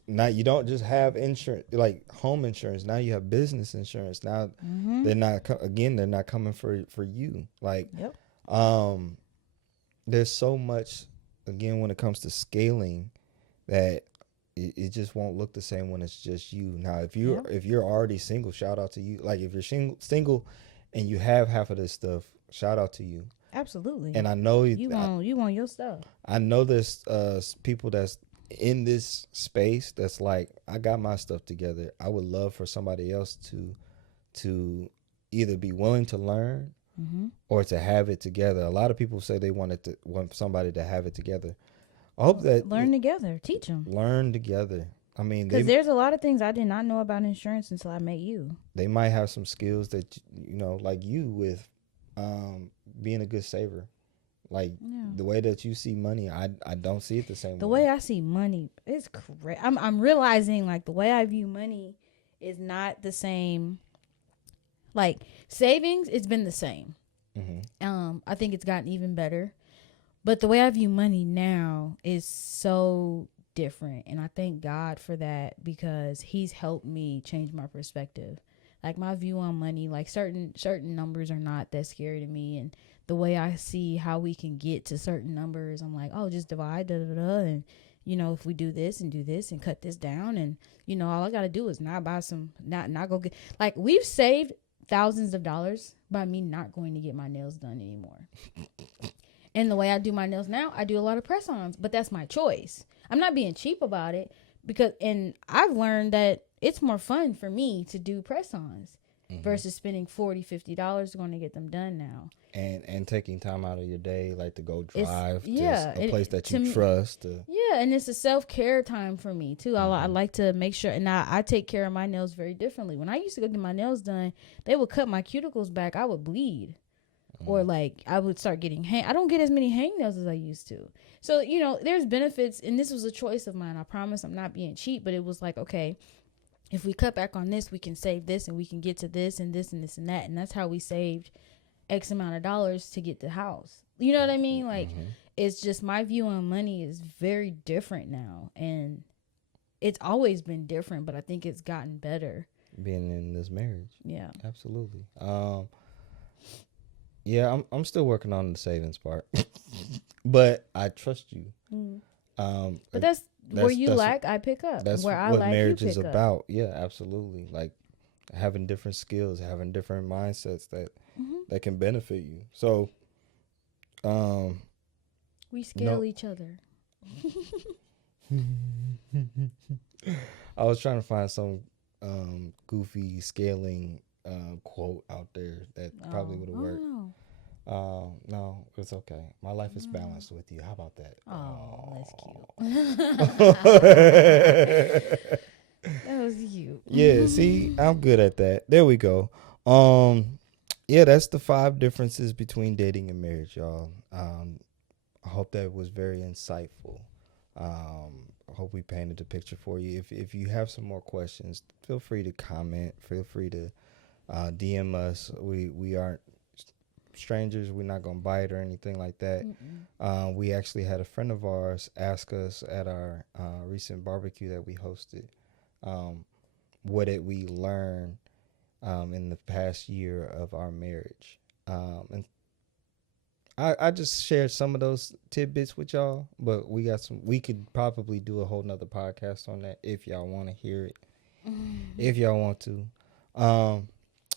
Now you don't just have insurance like home insurance. Now you have business insurance. Now they're not coming for you. Like, there's so much, again, when it comes to scaling, that it just won't look the same when it's just you. Now, if you're already single, shout out to you. Like, if you're single and you have half of this stuff, shout out to you. Absolutely. And I know you want your stuff. I know there's people that's in this space that's like, I got my stuff together. I would love for somebody else to either be willing to learn or to have it together. A lot of people say they want somebody to have it together. I hope that learn together, teach them. Learn together. I mean, because there's a lot of things I did not know about insurance until I met you. They might have some skills that like you with being a good saver. Like the way that you see money, I don't see it the same way. The way I see money is correct. I'm realizing, like, the way I view money is not the same. Like, savings, it's been the same. I think it's gotten even better. But the way I view money now is so different. And I thank God for that, because he's helped me change my perspective. Like, my view on money, like certain numbers are not that scary to me. And the way I see how we can get to certain numbers, I'm like, oh, just divide, and, if we do this and cut this down, and, all I got to do is not buy not go get, like, we've saved thousands of dollars by me not going to get my nails done anymore. And the way I do my nails now, I do a lot of press-ons, but that's my choice. I'm not being cheap about it and I've learned that it's more fun for me to do press-ons versus spending $40-$50 going to get them done now. And taking time out of your day, like to go It's- drive yeah, to a place that to you me- trust. Yeah, and it's a self-care time for me too. I like to make sure, and I take care of my nails very differently. When I used to go get my nails done, they would cut my cuticles back. I would bleed. Or like I would start getting I don't get as many hangnails as I used to. So, you know, there's benefits, and this was a choice of mine. I promise I'm not being cheap, but it was like, okay, if we cut back on this, we can save this and we can get to this and this and this and that. And that's how we saved X amount of dollars to get the house. You know what I mean? Like, it's just my view on money is very different now. And it's always been different, but I think it's gotten better. Being in this marriage. Yeah. Absolutely. Yeah, I'm still working on the savings part, but I trust you. But that's where you that's- lack, I pick up. That's Where I what lack, marriage you is pick up. about. Yeah, absolutely. Like having different skills, having different mindsets that can benefit you. So, We scale No. each other. I was trying to find some goofy scaling quote out there that probably would have worked. Oh, No, it's okay. My life is balanced with you. How about that? that's cute. That was cute. Yeah, see, I'm good at that. There we go. Yeah, that's the 5 differences between dating and marriage, y'all. I hope that was very insightful. I hope we painted the picture for you. If you have some more questions, feel free to comment. Feel free to DM us. We aren't strangers. We're not gonna bite or anything like that. We actually had a friend of ours ask us at our recent barbecue that we hosted, what did we learn in the past year of our marriage, and I just shared some of those tidbits with y'all, but we could probably do a whole nother podcast on that if y'all want to hear it, if y'all want to.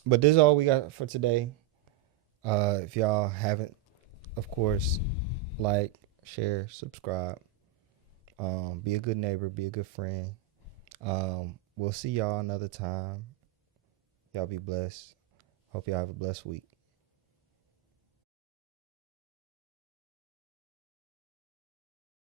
But this is all we got for today. If y'all haven't, of course, like, share, subscribe, be a good neighbor, be a good friend. We'll see y'all another time. Y'all be blessed. Hope y'all have a blessed week.